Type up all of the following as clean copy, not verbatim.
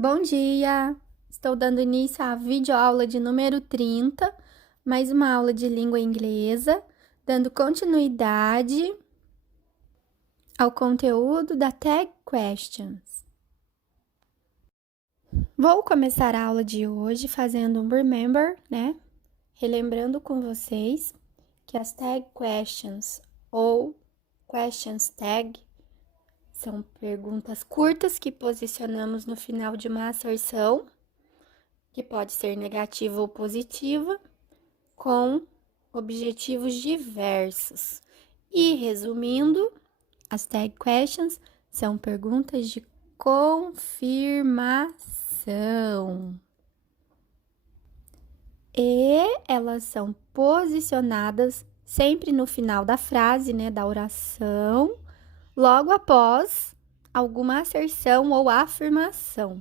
Bom dia! Estou dando início à videoaula de número 30, mais uma aula de língua inglesa, dando continuidade ao conteúdo da Tag Questions. Vou começar a aula de hoje fazendo um remember, né? Relembrando com vocês que as Tag Questions ou Questions Tag são perguntas curtas que posicionamos no final de uma asserção, que pode ser negativa ou positiva, com objetivos diversos. E, resumindo, as tag questions são perguntas de confirmação. E elas são posicionadas sempre no final da frase, né, da oração, logo após alguma asserção ou afirmação.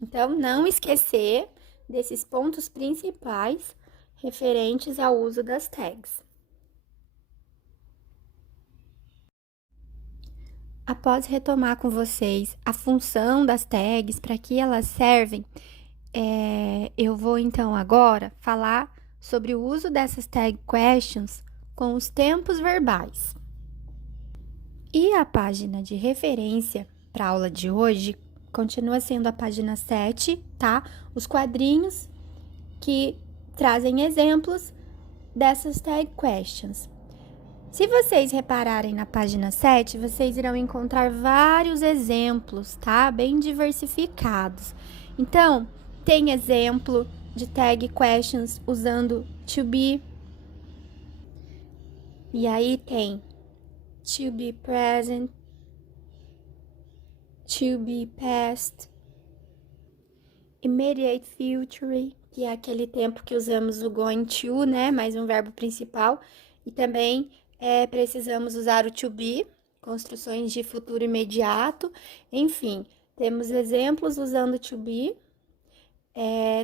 Então, não esquecer desses pontos principais referentes ao uso das tags. Após retomar com vocês a função das tags, para que elas servem, eu vou então agora falar sobre o uso dessas tag questions com os tempos verbais. E a página de referência para a aula de hoje continua sendo a página 7, tá? Os quadrinhos que trazem exemplos dessas tag questions. Se vocês repararem na página 7, vocês irão encontrar vários exemplos, tá? Bem diversificados. Então, tem exemplo de tag questions usando to be. E aí tem to be present, to be past, immediate future, que é aquele tempo que usamos o going to, né? Mais um verbo principal. E também precisamos usar o to be, construções de futuro imediato. Enfim, temos exemplos usando to be.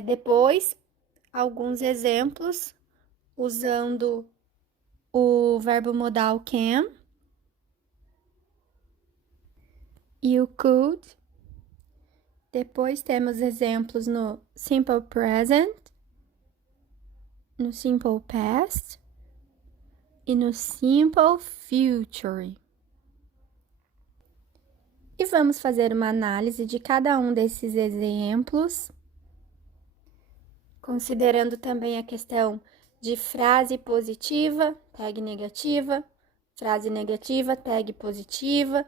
Depois, alguns exemplos usando o verbo modal can. You could. Depois temos exemplos no simple present, no simple past e no simple future. E vamos fazer uma análise de cada um desses exemplos, considerando também a questão de frase positiva, tag negativa, frase negativa, tag positiva.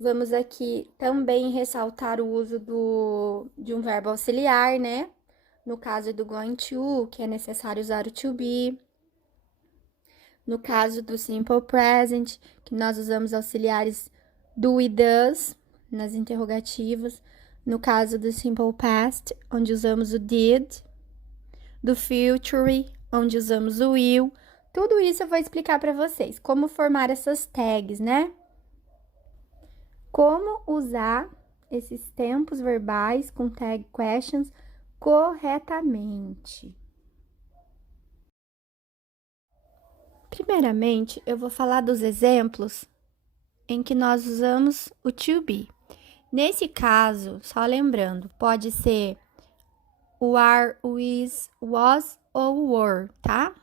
Vamos aqui também ressaltar o uso de um verbo auxiliar, né? No caso do going to, que é necessário usar o to be. No caso do simple present, que nós usamos auxiliares do e does nas interrogativas. No caso do simple past, onde usamos o did. Do future, onde usamos o will. Tudo isso eu vou explicar para vocês, como formar essas tags, né? Como usar esses tempos verbais com tag questions corretamente. Primeiramente, eu vou falar dos exemplos em que nós usamos o to be. Nesse caso, só lembrando, pode ser o are, o is, was ou were, tá?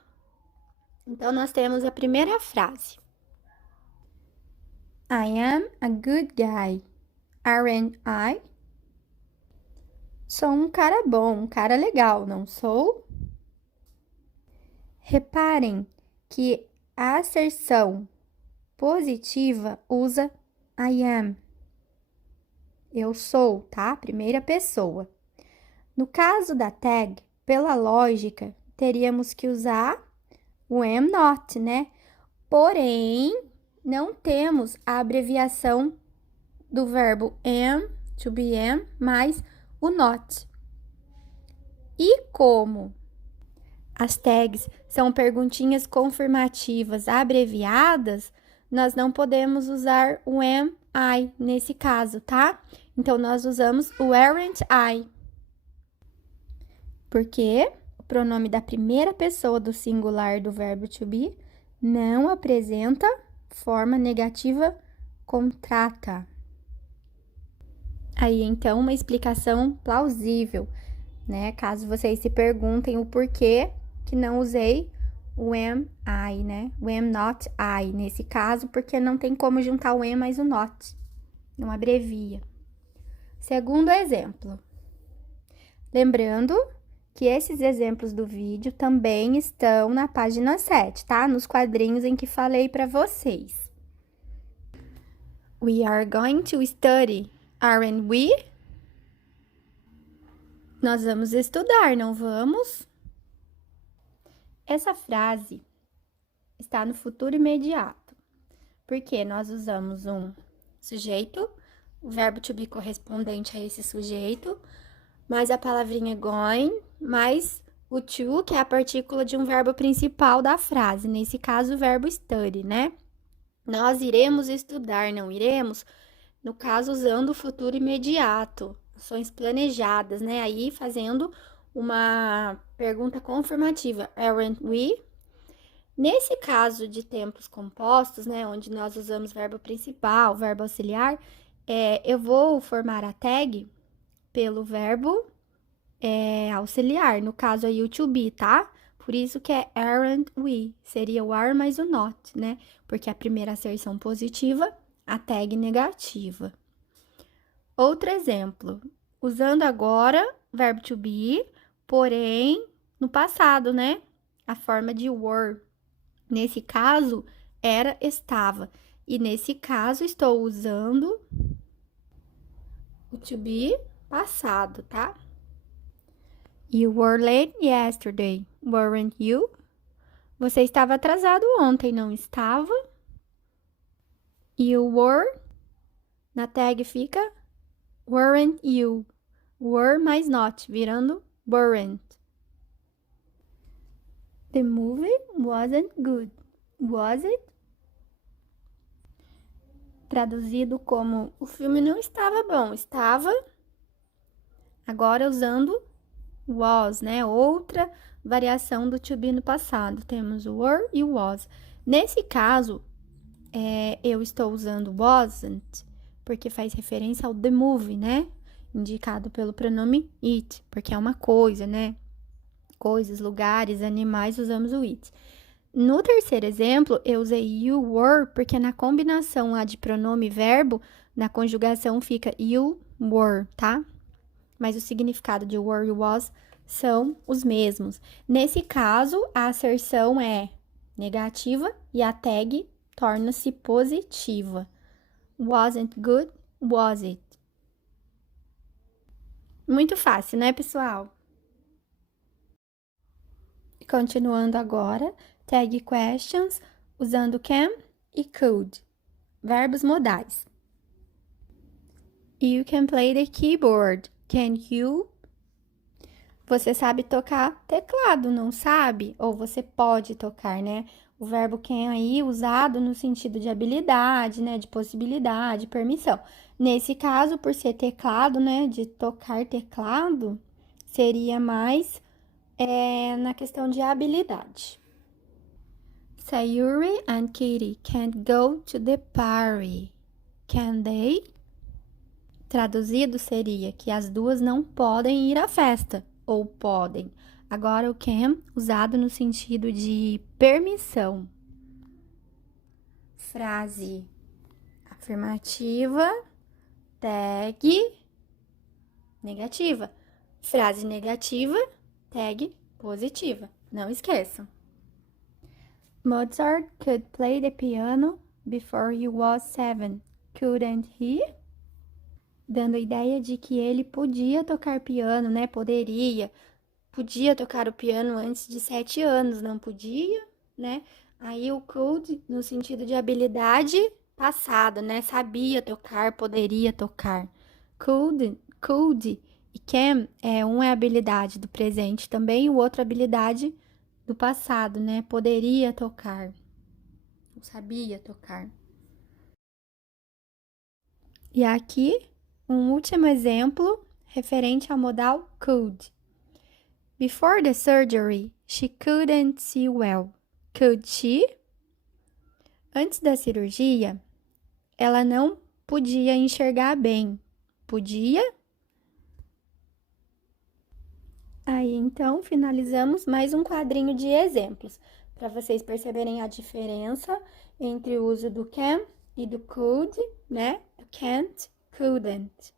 Então, nós temos a primeira frase. I am a good guy, aren't I? Sou um cara bom, um cara legal, não sou? Reparem que a asserção positiva usa I am. Eu sou, tá? Primeira pessoa. No caso da tag, pela lógica, teríamos que usar o am not, né? Porém, não temos a abreviação do verbo am, to be am, mais o not. E como as tags são perguntinhas confirmativas abreviadas, nós não podemos usar o am I nesse caso, tá? Então, nós usamos o aren't I. Porque o pronome da primeira pessoa do singular do verbo to be não apresenta forma negativa contrata. Aí, então, uma explicação plausível, né? Caso vocês se perguntem o porquê que não usei o am I, né? O am not I, nesse caso, porque não tem como juntar o am mais o not. Não abrevia. Segundo exemplo. Lembrando que esses exemplos do vídeo também estão na página 7, tá? Nos quadrinhos em que falei para vocês. We are going to study, aren't we? Nós vamos estudar, não vamos? Essa frase está no futuro imediato, porque nós usamos um sujeito, o verbo to be correspondente a esse sujeito, mais a palavrinha going, mais o to, que é a partícula de um verbo principal da frase, nesse caso o verbo study, né? Nós iremos estudar, não iremos? No caso, usando o futuro imediato, ações planejadas, né? Aí fazendo uma pergunta confirmativa, aren't we? Nesse caso de tempos compostos, né, onde nós usamos verbo principal, verbo auxiliar, eu vou formar a tag pelo verbo auxiliar, no caso aí o to be, tá? Por isso que é aren't we, seria o are mais o not, né? Porque a primeira asserção positiva, a tag negativa. Outro exemplo, usando agora verbo to be, porém no passado, né? A forma de were. Nesse caso, era, estava. E nesse caso, estou usando o to be passado, tá? You were late yesterday, weren't you? Você estava atrasado ontem, não estava? You were, na tag fica weren't you. Were mais not, virando weren't. The movie wasn't good, was it? Traduzido como o filme não estava bom, estava. Agora usando was, né? Outra variação do to be no passado. Temos o were e o was. Nesse caso, eu estou usando wasn't, porque faz referência ao the movie, né? Indicado pelo pronome it, porque é uma coisa, né? Coisas, lugares, animais, usamos o it. No terceiro exemplo, eu usei you were, porque na combinação lá de pronome e verbo, na conjugação fica you were, tá? Mas o significado de were e was são os mesmos. Nesse caso, a asserção é negativa e a tag torna-se positiva. Wasn't good, was it? Muito fácil, né, pessoal? Continuando agora, tag questions usando can e could. Verbos modais. You can play the keyboard. Can you? Você sabe tocar teclado, não sabe? Ou você pode tocar, né? O verbo can aí usado no sentido de habilidade, né? De possibilidade, permissão. Nesse caso, por ser teclado, né? De tocar teclado, seria mais na questão de habilidade. Sayuri and Kitty can't go to the party. Can they? Traduzido seria que as duas não podem ir à festa, ou podem. Agora, o can, usado no sentido de permissão. Frase afirmativa, tag negativa. Frase negativa, tag positiva. Não esqueçam. Mozart could play the piano before he was 7, couldn't he? Dando a ideia de que ele podia tocar piano, né? Podia tocar o piano antes de 7 anos, não podia, né? Aí o could, no sentido de habilidade passada, né? Sabia tocar, poderia tocar. Could e can, um é habilidade do presente também, o outro habilidade do passado, né? Poderia tocar, sabia tocar. E aqui, um último exemplo referente ao modal could. Before the surgery, she couldn't see well. Could she? Antes da cirurgia, ela não podia enxergar bem. Podia. Aí, então, finalizamos mais um quadrinho de exemplos, para vocês perceberem a diferença entre o uso do can e do could, né? Do can't, couldn't.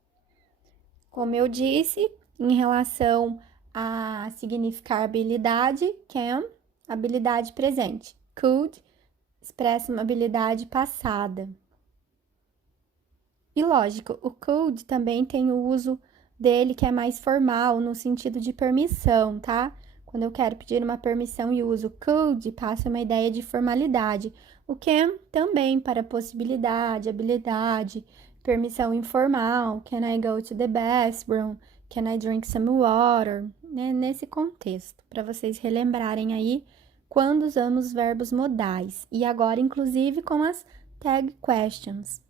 Como eu disse, em relação a significar habilidade, can, habilidade presente. Could expressa uma habilidade passada. E lógico, o could também tem o uso dele que é mais formal, no sentido de permissão, tá? Quando eu quero pedir uma permissão e uso could, passa uma ideia de formalidade. O can também para possibilidade, habilidade, permissão informal. Can I go to the bathroom? Can I drink some water? Né? Nesse contexto, para vocês relembrarem aí quando usamos verbos modais. E agora, inclusive, com as tag questions.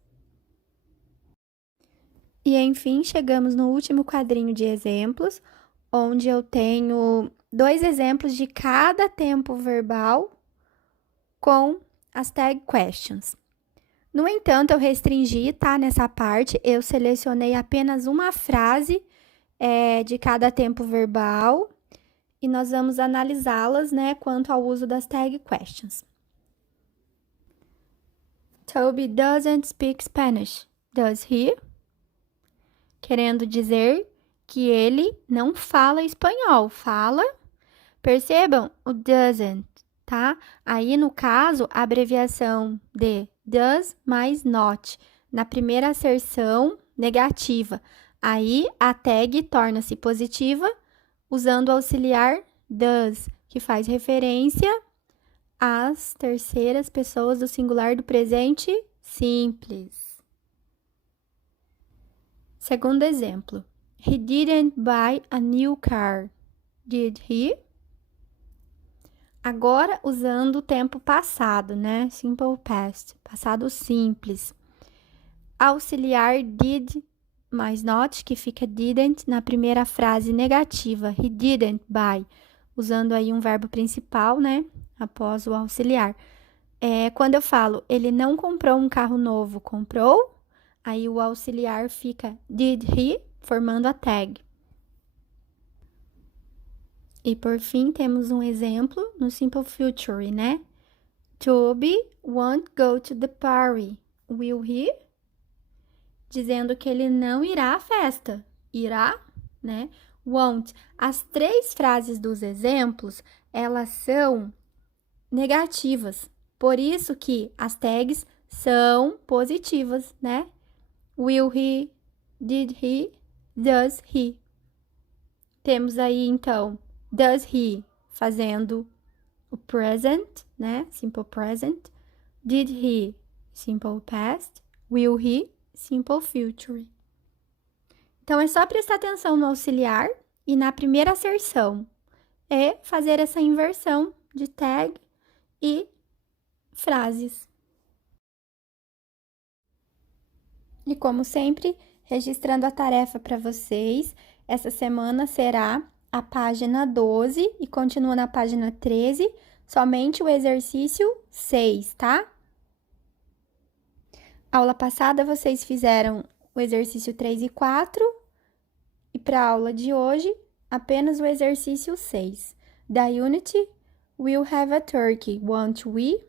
E, enfim, chegamos no último quadrinho de exemplos, onde eu tenho 2 exemplos de cada tempo verbal com as tag questions. No entanto, eu restringi, tá? Nessa parte, eu selecionei apenas uma frase de cada tempo verbal e nós vamos analisá-las, né, quanto ao uso das tag questions. Toby doesn't speak Spanish, does he? Querendo dizer que ele não fala espanhol, fala. Percebam o doesn't, tá? Aí, no caso, a abreviação de does mais not, na primeira aserção negativa. Aí, a tag torna-se positiva usando o auxiliar does, que faz referência às terceiras pessoas do singular do presente simples. Segundo exemplo, he didn't buy a new car, did he? Agora, usando o tempo passado, né? Simple past, passado simples. Auxiliar did mais not, que fica didn't na primeira frase negativa. He didn't buy, usando aí um verbo principal, né? Após o auxiliar. Quando eu falo, ele não comprou um carro novo, comprou? Aí o auxiliar fica did he, formando a tag. E por fim, temos um exemplo no Simple Future, né? Toby won't go to the party, will he? Dizendo que ele não irá à festa. Irá, né? Won't. As 3 frases dos exemplos, elas são negativas. Por isso que as tags são positivas, né? Will he? Did he? Does he? Temos aí, então, does he fazendo o present, né? Simple present. Did he? Simple past. Will he? Simple future. Então, é só prestar atenção no auxiliar e na primeira aserção. E fazer essa inversão de tag e frases. E como sempre, registrando a tarefa para vocês, essa semana será a página 12 e continua na página 13, somente o exercício 6, tá? Aula passada vocês fizeram o exercício 3 e 4 e para a aula de hoje, apenas o exercício 6. Da Unity, we'll have a turkey, won't we?